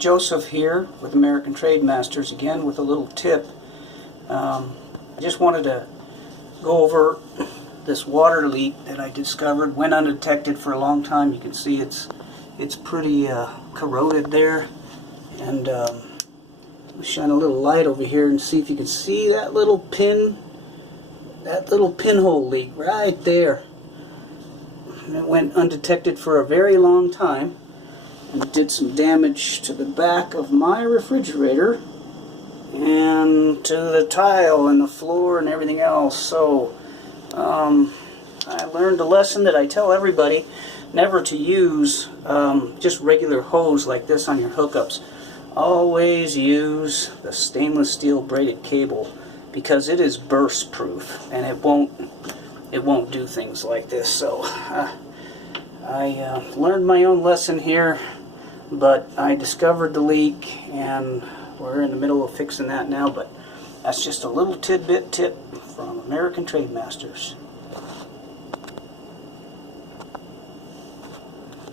Joseph here with American Trademasters again with a little tip. I just wanted to go over this water leak that I discovered. Went undetected for a long time. You can see it's pretty corroded there, and shine a little light over here and see if you can see that little pinhole leak right there. And it went undetected for a very long time, and it did some damage to the back of my refrigerator and to the tile and the floor and everything else. So I learned a lesson that I tell everybody: never to use just regular hose like this on your hookups. Always use the stainless steel braided cable, because it is burst proof and it won't do things like this. So I learned my own lesson here, but I discovered the leak and we're in the middle of fixing that now. But that's just a little tidbit tip from American Trademasters.